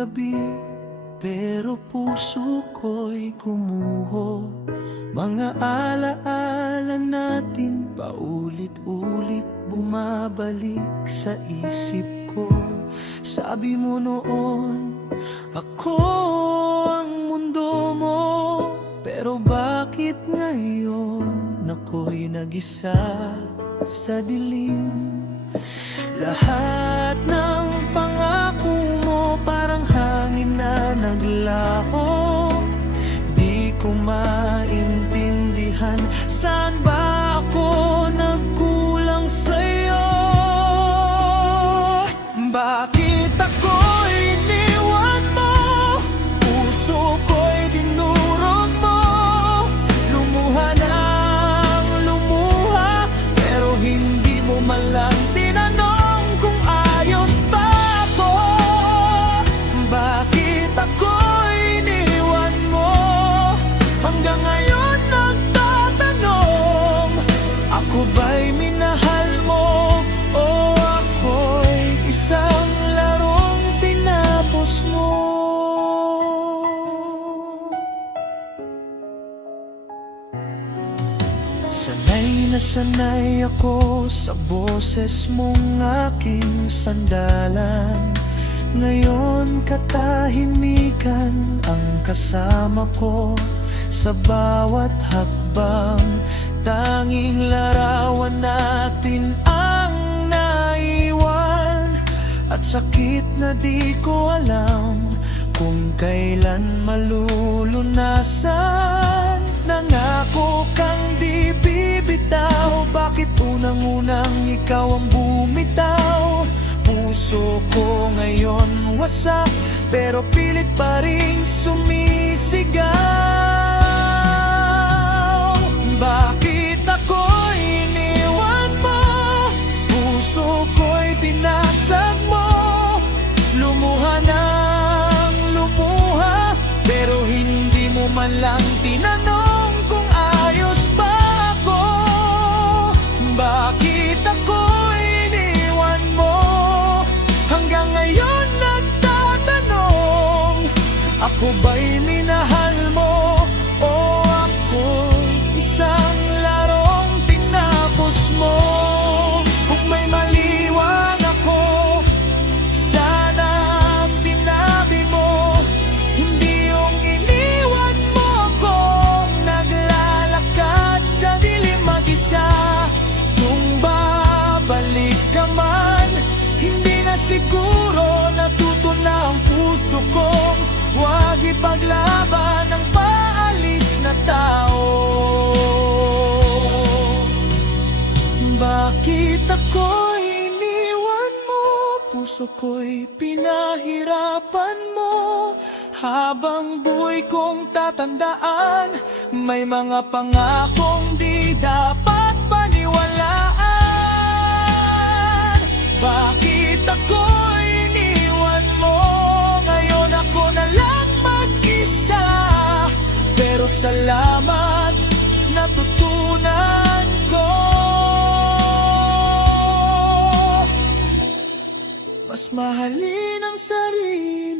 gabi, pero puso ko'y gumuho. Mga alaala natin paulit-ulit bumabalik sa isip ko. Sabi mo noon, ako ang mundo mo, pero bakit ngayon ako'y nag-isa sa dilim? Lahat ng pangako mo parang hangin na naglaho. Di ko maintindihan, saan ba ako nagkulang sa'yo? Bakit ako'y iniwan mo? Puso ko'y dinurog mo. Lumuha nang lumuha, pero hindi mo man lang tinanong kung ayos pa ako. Bakit ako'y iniwan mo? Hanggang ngayon nagtatanong, ako ba'y minahal mo? O ako'y isang larong tinapos mo? Sanay na sanay ako sa boses mong aking sandalan. Ngayon katahimikan ang kasama ko sa bawat hakbang. Tanging larawan natin ang naiwan, at sakit na di ko alam kung kailan malulunasan. Nangako kang di bibitaw, bakit unang-unang ikaw ang bumitaw? Puso ko ngayon wasak, pero pilit pa ring sumisigaw. Bakit ako'y iniwan mo? Puso ko'y tinasag mo. Lumuha nang lumuha, pero hindi mo man lang tinanong kung ayos ba ako. Bakit ako'y iniwan mo? Hanggang ngayon nagtatanong, ako ba'y minahal mo? O ako'y isang larong tinapos mo? Kung may maliwan ako, sana sinabi mo. Hindi yung iniwan mo akong naglalakad sa dilim mag-isa. Kung babalik ka man, hindi na siguro natuto na ang puso kong huwag ipaglaban ng paalis na tao. Bakit ako'y iniwan mo? Puso ko'y pinahirapan mo. Habang buhay kong tatandaan, may mga pangakong di dapat paniwalaan. Bakit ako'y iniwan mo? Ngayon ako na lang mag-isa, pero salamat natutunan ko. Mas mahalin ang sarili